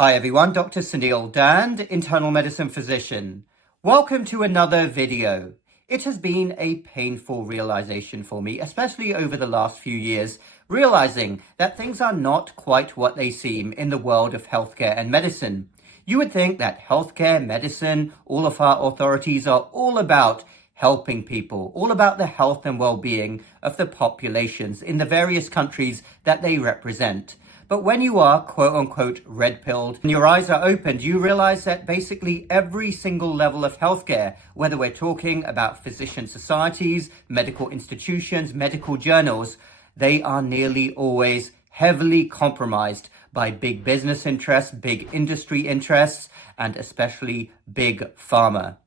Hi everyone, Dr. Sunil Dand, internal medicine physician. Welcome to another video. It has been a painful realization for me, especially over the last few years, realizing that things are not quite what they seem in the world of healthcare and medicine. You would think that healthcare, medicine, all of our authorities are all about helping people, all about the health and well-being of the populations in the various countries that they represent. But when you are, quote unquote, red-pilled and your eyes are opened, you realize that basically every single level of healthcare, whether we're talking about physician societies, medical institutions, medical journals, they are nearly always heavily compromised by big business interests, big industry interests, and especially big pharma.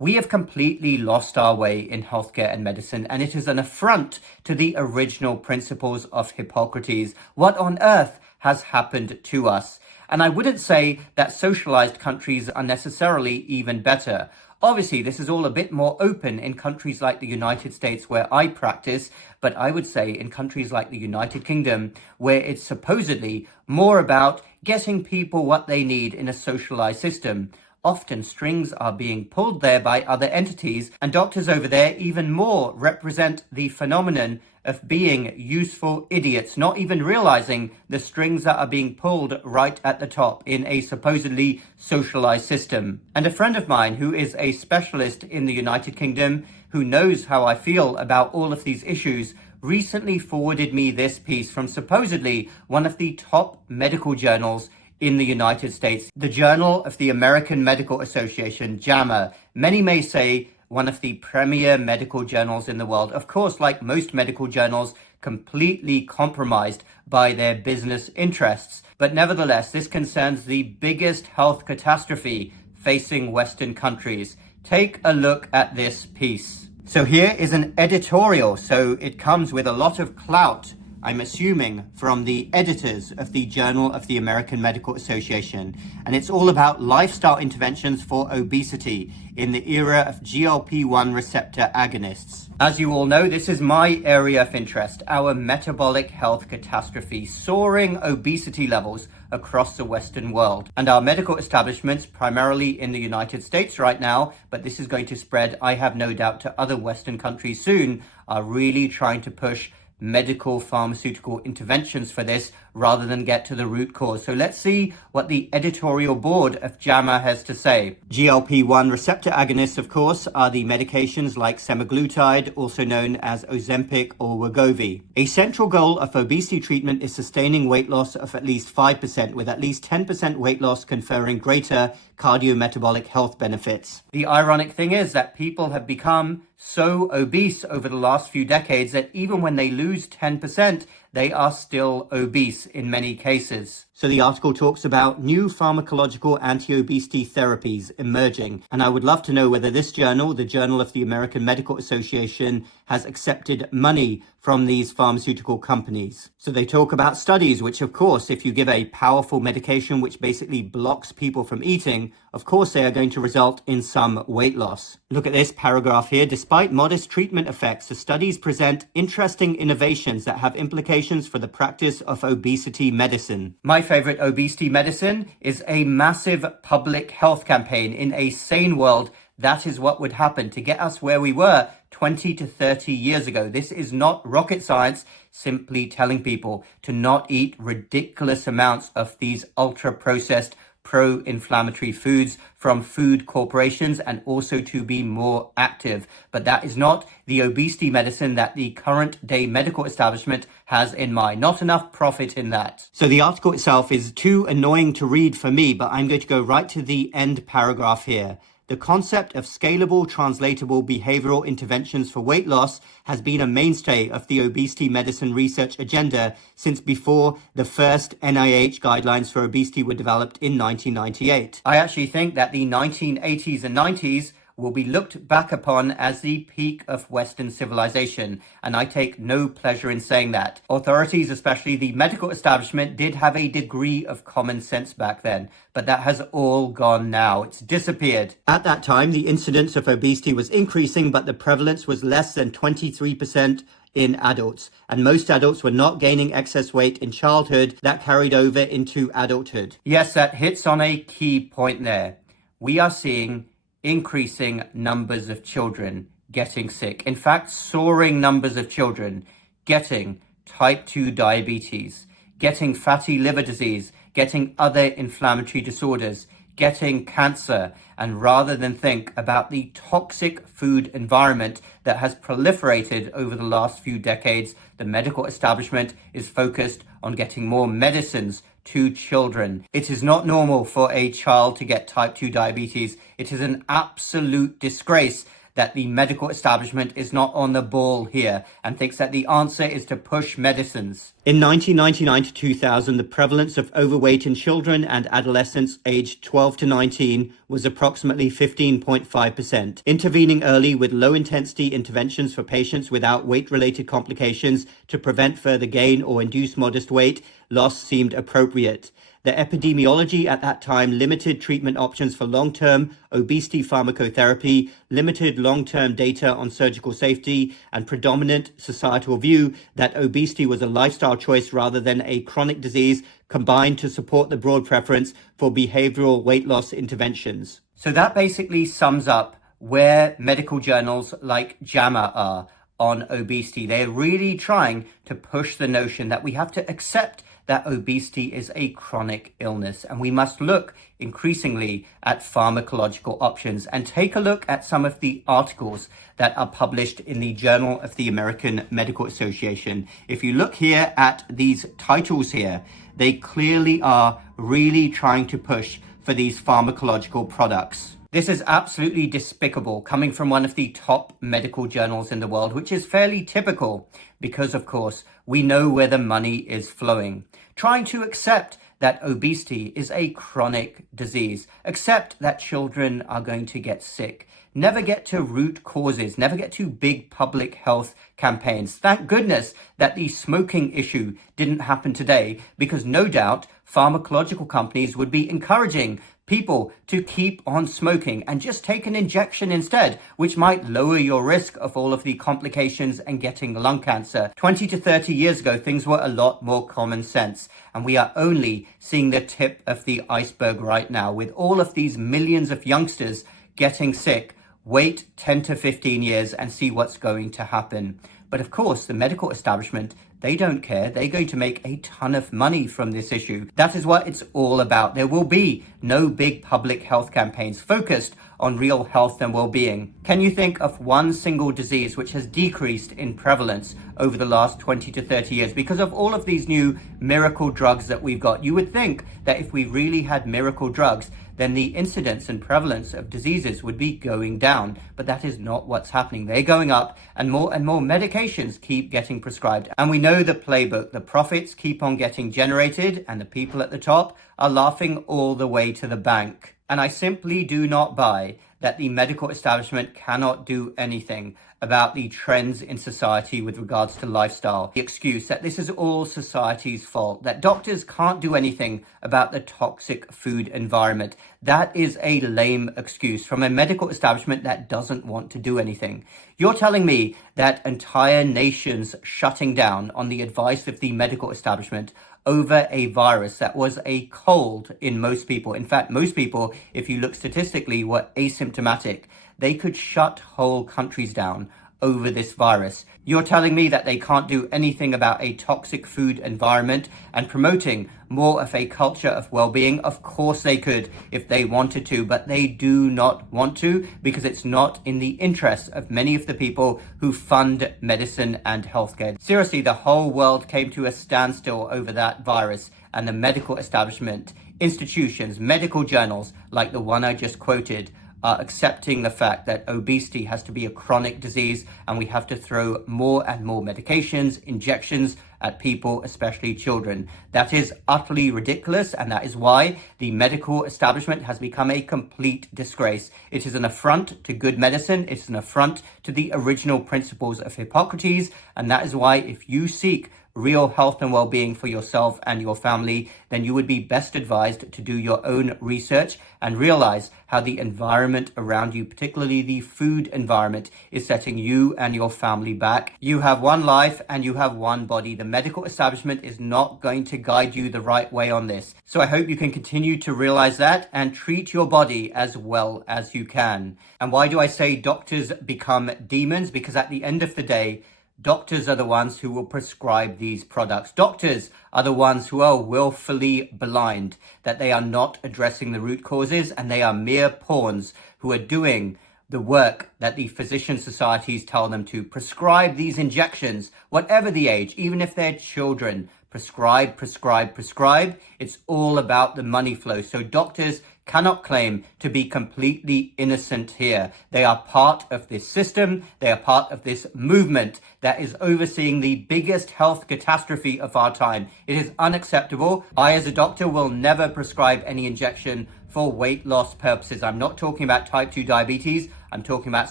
We have completely lost our way in healthcare and medicine, and it is an affront to the original principles of Hippocrates. What on earth has happened to us? And I wouldn't say that socialized countries are necessarily even better. Obviously, this is all a bit more open in countries like the United States where I practice, but I would say in countries like the United Kingdom, where it's supposedly more about getting people what they need in a socialized system. Often strings are being pulled there by other entities, and doctors over there even more represent the phenomenon of being useful idiots, not even realizing the strings that are being pulled right at the top in a supposedly socialized system. And a friend of mine who is a specialist in the United Kingdom, who knows how I feel about all of these issues, recently forwarded me this piece from supposedly one of the top medical journals in the United States, the Journal of the American Medical Association, JAMA. Many may say one of the premier medical journals in the world. Of course, like most medical journals, completely compromised by their business interests. But nevertheless, this concerns the biggest health catastrophe facing Western countries. Take a look at this piece. So here is an editorial, so it comes with a lot of clout, I'm assuming, from the editors of the Journal of the American Medical Association. And it's all about lifestyle interventions for obesity in the era of GLP-1 receptor agonists. As you all know, this is my area of interest, our metabolic health catastrophe, soaring obesity levels across the Western world. And our medical establishments, primarily in the United States right now, but this is going to spread, I have no doubt, to other Western countries soon, are really trying to push medical pharmaceutical interventions for this rather than get to the root cause. So let's see what the editorial board of JAMA has to say. GLP-1 receptor agonists, of course, are the medications like semaglutide, also known as Ozempic or Wegovy. A central goal of obesity treatment is sustaining weight loss of at least 5%, with at least 10% weight loss conferring greater cardiometabolic health benefits. The ironic thing is that people have become so obese over the last few decades that even when they lose 10%, they are still obese in many cases. So the article talks about new pharmacological anti-obesity therapies emerging. And I would love to know whether this journal, the Journal of the American Medical Association, has accepted money from these pharmaceutical companies. So they talk about studies, which of course, if you give a powerful medication which basically blocks people from eating, of course they are going to result in some weight loss. Look at this paragraph here. Despite modest treatment effects, the studies present interesting innovations that have implications for the practice of obesity medicine. My favorite obesity medicine is a massive public health campaign in a sane world. That is what would happen to get us where we were 20 to 30 years ago. This is not rocket science, simply telling people to not eat ridiculous amounts of these ultra-processed pro-inflammatory foods from food corporations and also to be more active. But that is not the obesity medicine that the current day medical establishment has in mind. Not enough profit in that. So the article itself is too annoying to read for me, but I'm going to go right to the end paragraph here. The concept of scalable, translatable behavioral interventions for weight loss has been a mainstay of the obesity medicine research agenda since before the first NIH guidelines for obesity were developed in 1998. I actually think that the 1980s and 90s will be looked back upon as the peak of Western civilization, and I take no pleasure in saying that. Authorities, especially the medical establishment, did have a degree of common sense back then, but that has all gone now. It's disappeared. At that time, the incidence of obesity was increasing, but the prevalence was less than 23% in adults, and most adults were not gaining excess weight in childhood that carried over into adulthood. Yes, that hits on a key point there. We are seeing increasing numbers of children getting sick. In fact, soaring numbers of children getting type 2 diabetes, getting fatty liver disease, getting other inflammatory disorders, getting cancer. And rather than think about the toxic food environment that has proliferated over the last few decades, the medical establishment is focused on getting more medicines to children. It is not normal for a child to get type 2 diabetes. It is an absolute disgrace that the medical establishment is not on the ball here and thinks that the answer is to push medicines. In 1999 to 2000, the prevalence of overweight in children and adolescents aged 12 to 19 was approximately 15.5%. Intervening early with low-intensity interventions for patients without weight-related complications to prevent further gain or induce modest weight loss seemed appropriate. The epidemiology at that time limited treatment options for long-term obesity pharmacotherapy, limited long-term data on surgical safety, and predominant societal view that obesity was a lifestyle choice rather than a chronic disease combined to support the broad preference for behavioral weight loss interventions. So that basically sums up where medical journals like JAMA are on obesity. They're really trying to push the notion that we have to accept that obesity is a chronic illness, and we must look increasingly at pharmacological options and take a look at some of the articles that are published in the Journal of the American Medical Association. If you look here at these titles here, they clearly are really trying to push for these pharmacological products. This is absolutely despicable coming from one of the top medical journals in the world, which is fairly typical because, of course, we know where the money is flowing. Trying to accept that obesity is a chronic disease, accept that children are going to get sick, never get to root causes, never get to big public health campaigns. Thank goodness that the smoking issue didn't happen today, because no doubt pharmacological companies would be encouraging people to keep on smoking and just take an injection instead, which might lower your risk of all of the complications and getting lung cancer. 20 to 30 years ago, things were a lot more common sense, and we are only seeing the tip of the iceberg right now with all of these millions of youngsters getting sick. Wait 10 to 15 years and see what's going to happen. But of course, the medical establishment, they don't care. They're going to make a ton of money from this issue. That is what it's all about. There will be no big public health campaigns focused on real health and well-being. Can you think of one single disease which has decreased in prevalence over the last 20 to 30 years because of all of these new miracle drugs that we've got? You would think that if we really had miracle drugs, then the incidence and prevalence of diseases would be going down. But that is not what's happening. They're going up, and more medications keep getting prescribed. And we know the playbook. The profits keep on getting generated, and the people at the top are laughing all the way to the bank. And I simply do not buy that the medical establishment cannot do anything about the trends in society with regards to lifestyle. The excuse that this is all society's fault, that doctors can't do anything about the toxic food environment. That is a lame excuse from a medical establishment that doesn't want to do anything. You're telling me that entire nations shutting down on the advice of the medical establishment over a virus that was a cold in most people. In fact, most people, if you look statistically, were asymptomatic. They could shut whole countries down over this virus. You're telling me that they can't do anything about a toxic food environment and promoting more of a culture of well-being? Of course they could if they wanted to, but they do not want to because it's not in the interest of many of the people who fund medicine and healthcare. Seriously, the whole world came to a standstill over that virus, and the medical establishment, institutions, medical journals like the one I just quoted are accepting the fact that obesity has to be a chronic disease, and we have to throw more and more medications, injections at people, especially children. That is utterly ridiculous, and that is why the medical establishment has become a complete disgrace. It is an affront to good medicine. It's an affront to the original principles of Hippocrates, and that is why if you seek real health and well-being for yourself and your family, then you would be best advised to do your own research and realize how the environment around you, particularly the food environment, is setting you and your family back. You have one life and you have one body. The medical establishment is not going to guide you the right way on this. So I hope you can continue to realize that and treat your body as well as you can. And why do I say doctors become demons? Because at the end of the day, doctors are the ones who will prescribe these products. Doctors are the ones who are willfully blind, that they are not addressing the root causes, and they are mere pawns who are doing the work that the physician societies tell them to. Prescribe these injections, whatever the age, even if they're children. Prescribe, prescribe, prescribe. It's all about the money flow. So doctors cannot claim to be completely innocent here. They are part of this system. They are part of this movement that is overseeing the biggest health catastrophe of our time. It is unacceptable. I, as a doctor, will never prescribe any injection for weight loss purposes. I'm not talking about type 2 diabetes. I'm talking about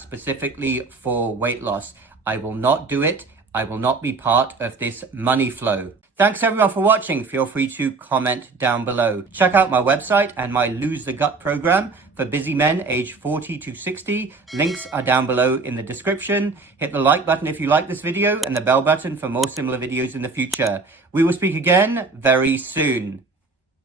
specifically for weight loss. I will not do it. I will not be part of this money flow. Thanks everyone for watching. Feel free to comment down below. Check out my website and my Lose the Gut program for busy men aged 40 to 60. Links are down below in the description. Hit the like button if you like this video and the bell button for more similar videos in the future. We will speak again very soon.